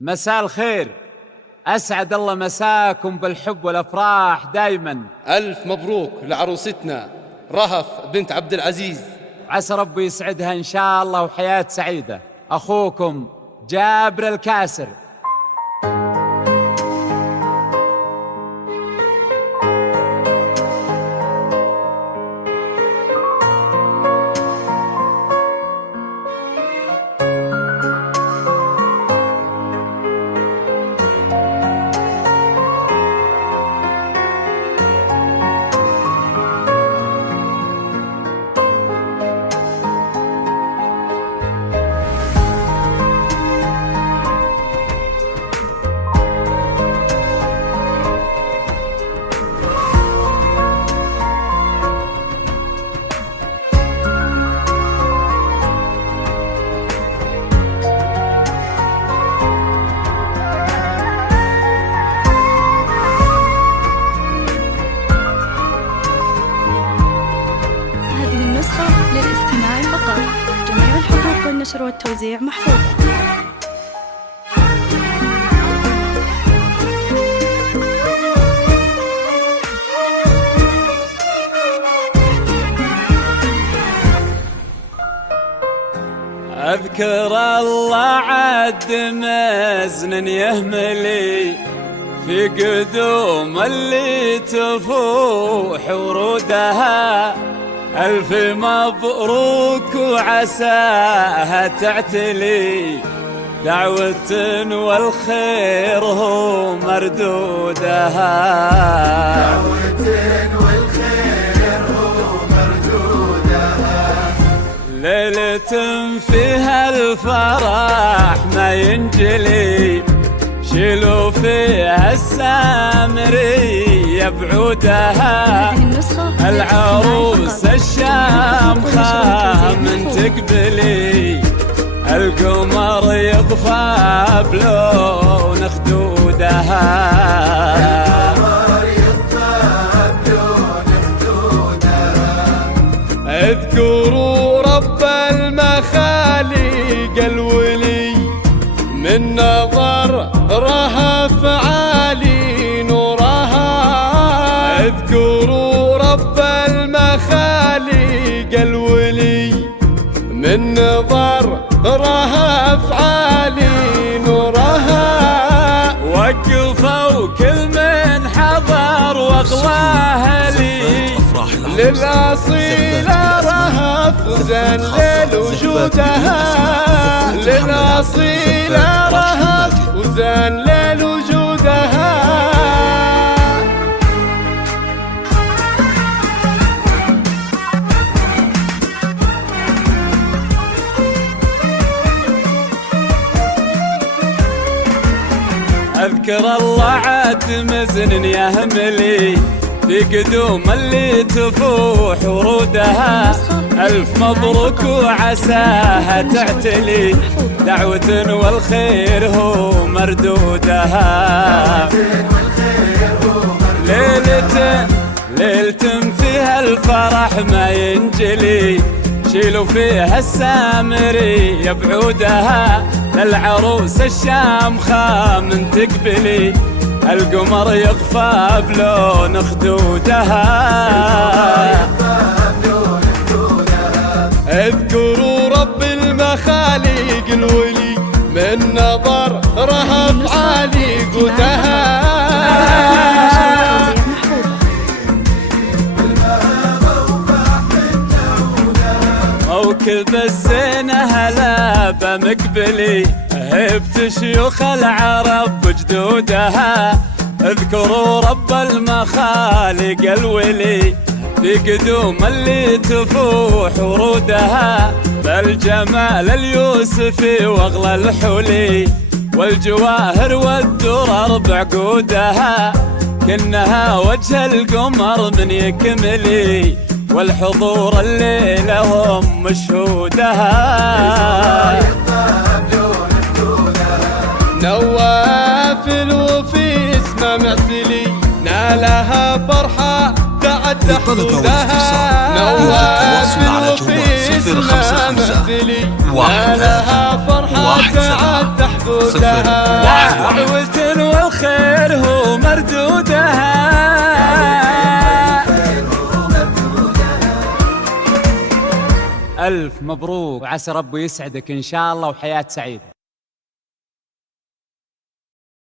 مساء الخير، أسعد الله مساكم بالحب والأفراح دايما. ألف مبروك لعروستنا رهف بنت عبد العزيز، عسى ربي يسعدها إن شاء الله وحياة سعيدة. أخوكم جابر الكاسر. للاستماع فقط. جميع الحقوق والنشر والتوزيع محفوظة. أذكر الله عد مزن يهملي في قدوم اللي تفوح ورودها. ألف مبروك وعساها تعتلي دعوة والخير هو مردودها. دعوة والخير هو مردودها. ليلة فيها الفرح ما ينجلي شيلوا فيها السامرية بعودها. العروس الشامخة من تقبلي القمر يطفى بلون خدودها. اذكروا رب المخاليق الولي من نظر رهف عالي نورها. اذكروا رب المخاليق الولي من نظر رهف عالي نورها. وقفوا كل من حضر واغلاه لي للأصيلة رهف زين ليل وجودها. للأصيلة رهف وزين ليل وجودها. أذكر الله عاد مزن يهملي في قدوم اللي تفوح ورودها. ألف مبروك وعساها تعتلي دعوة والخير هو مردودها. ليلة فيها الفرح ما ينجلي شيلوا فيها السامرية بعودها. للعروس الشامخة من تقبلي القمر يطفى بلون خدودها. اذكروا رب المخاليق الولي من نظر رهف عالي قدها. موكب الزينة هلا بمقبلي هبت شيوخ العرب بجدودها. اذكروا رب المخالق الولي في قدوم اللي تفوح ورودها. بالجمال اليوسفي واغلى الحلي والجواهر والدرر بعقودها. كنها وجه القمر من يكملي والحضور الليلة هم مشهودها. نوافل وفي اسمه معتلي نالها فرحة تعد حدودها. نوافل وفي اسمه معتلي نالها فرحة تعد حدودها. مفقودها. دعوة والخير هو مردودها. ألف مبروك وعسى ربي يسعدك إن شاء الله وحياة سعيدة.